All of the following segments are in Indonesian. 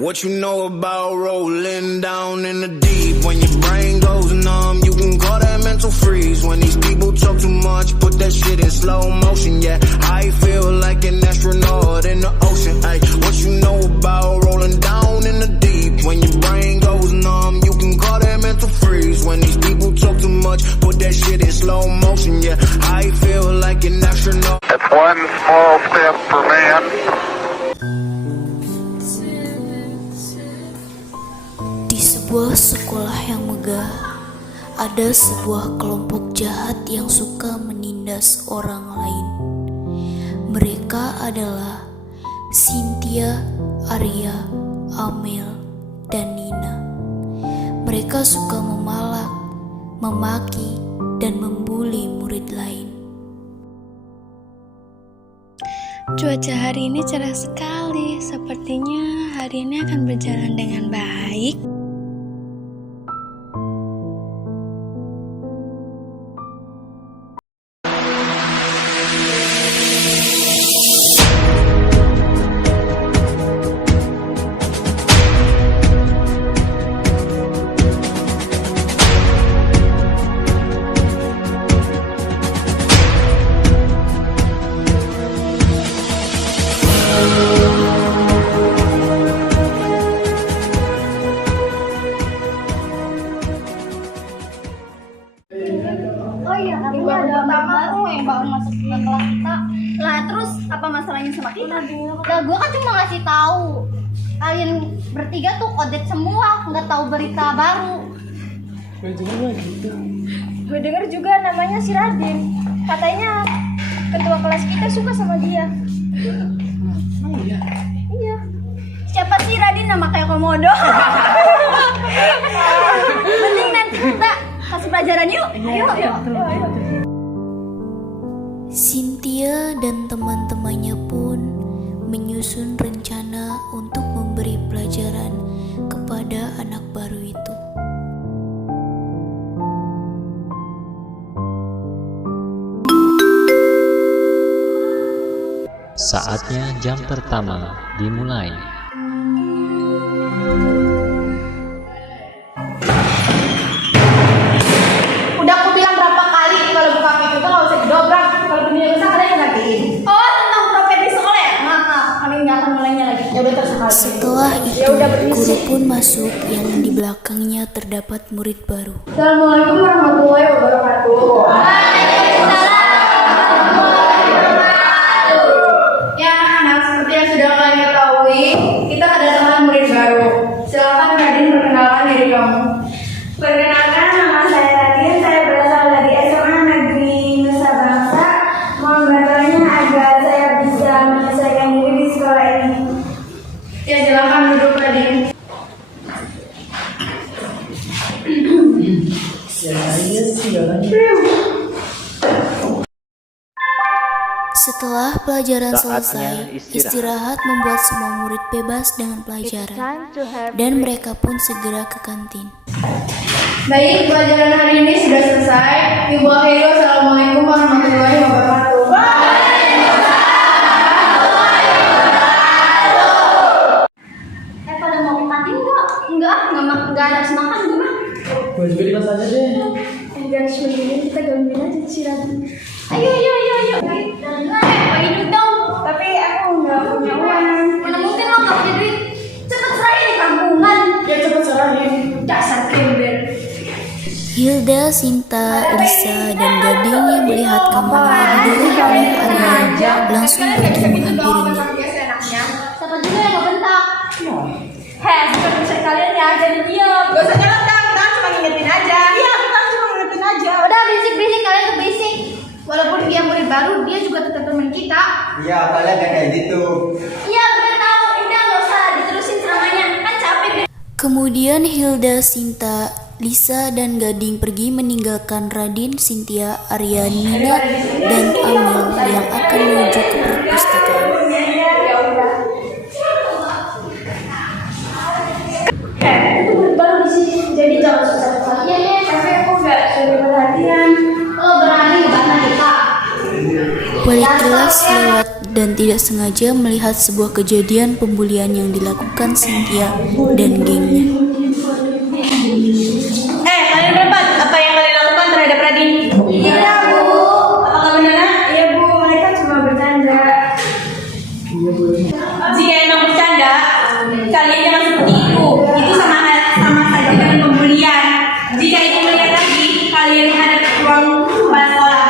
What you know about rolling down in the deep? When your brain goes numb, you can call that mental freeze. When these people talk too much, put that shit in slow motion. Yeah, I feel like an astronaut in the ocean. Ay, what you know about rolling down in the deep? When your brain goes numb, you can call that mental freeze. When these people talk too much, put that shit in slow motion. Yeah, I feel like an astronaut. It's one small step for man. Di sebuah sekolah yang megah, ada sebuah kelompok jahat yang suka menindas orang lain. Mereka adalah Cynthia, Arya, Amel, dan Nina. Mereka suka memalak, memaki, dan membuli murid lain. Cuaca hari ini cerah sekali. Sepertinya hari ini akan berjalan dengan baik. Oh iya, katanya ada pertama tuh yang baru masuk ke kelas kita. Lah terus apa masalahnya sama kita? Lah gue kan cuma ngasih tahu. Kalian bertiga tuh kodet semua, nggak tahu berita baru. Gue denger juga namanya si Radin. Katanya ketua kelas kita suka sama dia. Oh iya? Iya. Siapa sih Radin, nama kayak komodo? Mending nanti kita kasih pelajaran yuk. Yuk. Cynthia dan teman-temannya pun menyusun rencana untuk memberi pelajaran kepada anak baru itu. Saatnya jam pertama dimulai. Udah aku bilang berapa kali kalau buka pintu tuh nggak usah didobrak. Kalau pintunya rusak kalian gantiin. Oh tentang dompet di sekolah ya? Maaf, kami nggak akan mulainya lagi. Ya udah terserah. Setelah itu, guru pun masuk yang di belakangnya terdapat murid baru. Assalamualaikum warahmatullahi wabarakatuh. Ya anak-anak, seperti yang sudah kalian ketahui, kita kedatangan murid baru. Silakan Radin perkenalkan diri kamu. Perkenalkan, nama saya Radin. Saya berasal dari SMA Negeri Nusa Bangsa. Mohon bantuannya agar saya bisa menyelesaikan diri di sekolah ini. Ya silakan duduk Radin. Setelah pelajaran Saatnya selesai, istirahat. istirahat membuat semua murid bebas dengan pelajaran, dan mereka pun segera ke kantin. Baik, pelajaran hari ini sudah selesai. Ibu akhiri, wassalamualaikum warahmatullahi wabarakatuh. Pada mau ke kantin nggak? Enggak ada makan gimana? Gue juga di kelas aja deh. Guys, mendingan kita gangguin aja si Radin. Ayo. Bagi duit dong. Tapi aku nggak punya uang. Mana mungkin lo nggak punya duit? Cepet serahin di kampungan. Ya cepet serahin. Dasar kember. Hilda, Sinta, Lisa, dan Gading yang melihat kamarnya didorong oleh Arya langsung pergi menghampirinya. Biasa enaknya. Siapa juga yang nggak bentak? Bukan urusan kalian ya, jadi diam. Gak usah nyeletak, kita cuma ngingetin aja. Iya, kita cuma ngingetin aja. Udah berisik, kalian tuh berisik. Walaupun dia murid baru, dia juga tetap teman kita. Iya, kalian kayak gitu. Iya, gue tahu. Udah nggak usah diterusin selamanya, kan capek. Kemudian Hilda, Sinta, Lisa, dan Gading pergi meninggalkan Radin, Cynthia, Arya, Nina, dan Amel yang akan menuju ke perpustakaan. Itu murid baru di sini. Jadi jangan susah-susah. Iya. Tapi aku nggak sudah perhatian. Lo berani ngebantah kita. Balik kelas Sekilas lewat dan tidak sengaja melihat sebuah kejadian pembulian yang dilakukan Cynthia dan gengnya. Kalian berempat, apa yang kalian lakukan terhadap Radin? Iya, Bu. Apakah benar? Iya, Bu. Mereka cuma bercanda. Jika emang bercanda, kalian jangan seperti itu. Itu sama saja dengan pembulian. Jika itu melihat lagi, kalian ada ruang kepala sekolah.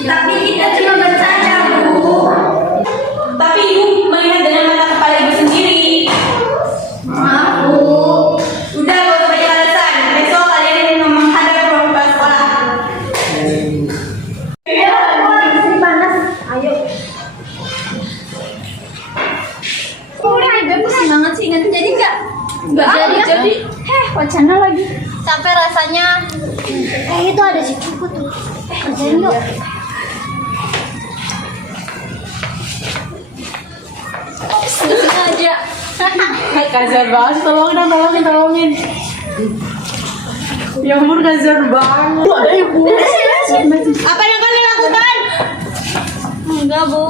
Tapi kita cuma bercanda, Bu. Tapi ibu melihat dengan mata kepala ibu sendiri. Maaf, Bu. Udah, gak usah banyak alasan. Besok kalian menghadap ruang kepala sekolah. Iya, Bu. Disini panas. Ayo. Udah, pusing banget sih. Nanti jadi nggak? Nggak jadi. Wacana lagi. Capek rasanya. Itu ada si Kuku tuh. Kerjain yuk. Sengaja. Kasian banget. Tolongin. Ya ampun, kasian banget. Ada ibu. Apa yang kalian lakukan? Enggak, Bu.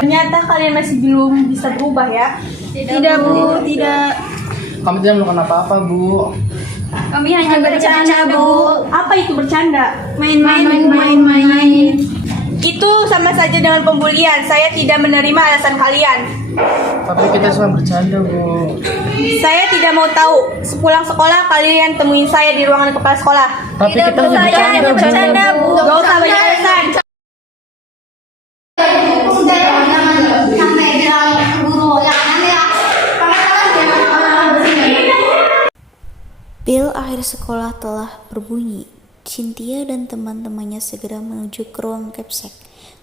Ternyata kalian masih belum bisa berubah ya? Tidak, Bu. Tidak. Kami tidak melakukan apa-apa, Bu. Kami hanya bercanda, Bu. Apa itu bercanda? Main. Itu sama saja dengan pembulian. Saya tidak menerima alasan kalian. Tapi kita cuma bercanda, Bu. Saya tidak mau tahu. Sepulang sekolah kalian temuin saya di ruangan kepala sekolah. Tapi kita hanya bercanda, Bu. Gak usah banyak alasan. Sampai bilang guru yang aneh ya. Bel akhir sekolah telah berbunyi. Cynthia dan teman-temannya segera menuju ke ruang Capsek.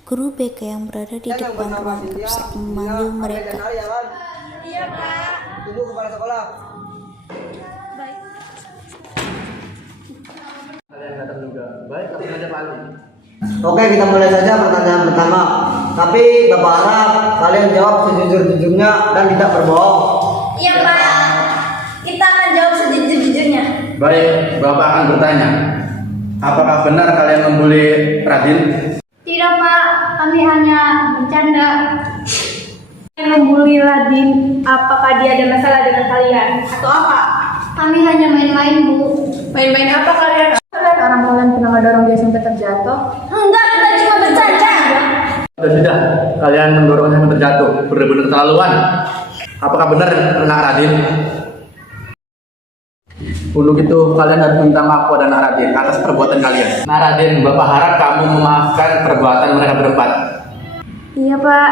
Guru BK yang berada di depan ruang Capsek memanggil mereka. Iya, Pak. Tunggu kepala sekolah. Baik. Kalian datang juga. Baik, langsung saja Pak Ali. Oke, kita mulai saja pertanyaan pertama. Tapi Bapak harap kalian jawab sejujur-jujurnya dan tidak berbohong. Iya, Pak. Kita akan jawab sejujur-jujurnya. Baik, Bapak akan bertanya. Apakah benar kalian membuli Radin? Tidak, Pak. Kami hanya bercanda. Membuli Radin, apakah dia ada masalah dengan kalian? Atau apa? Kami hanya main-main, Bu. Main-main apa kalian? Orang kalian pernah mendorong dia sampai terjatuh? Enggak, kita cuma bercanda. Sudah, kalian mendorongnya sampai terjatuh. Benar-benar keterlaluan. Apakah benar anak Radin? Untuk itu, kalian harus minta maaf kepada anak Radin atas perbuatan kalian. Anak Radin, Bapak harap kamu memaafkan perbuatan mereka berempat. Iya, Pak.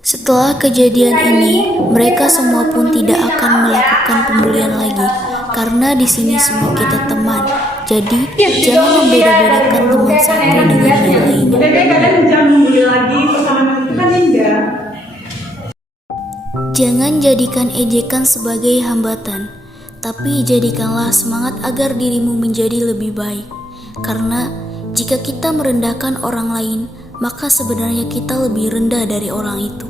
Setelah kejadian ini, mereka semua pun tidak akan melakukan pembulian lagi, karena di sini semua kita teman. Jadi, jangan membeda-bedakan teman satu dengan yang lainnya. Kadang jangan membuli lagi pertemanan itu kan indah. Jangan jadikan ejekan sebagai hambatan, tapi jadikanlah semangat agar dirimu menjadi lebih baik. Karena jika kita merendahkan orang lain, maka sebenarnya kita lebih rendah dari orang itu.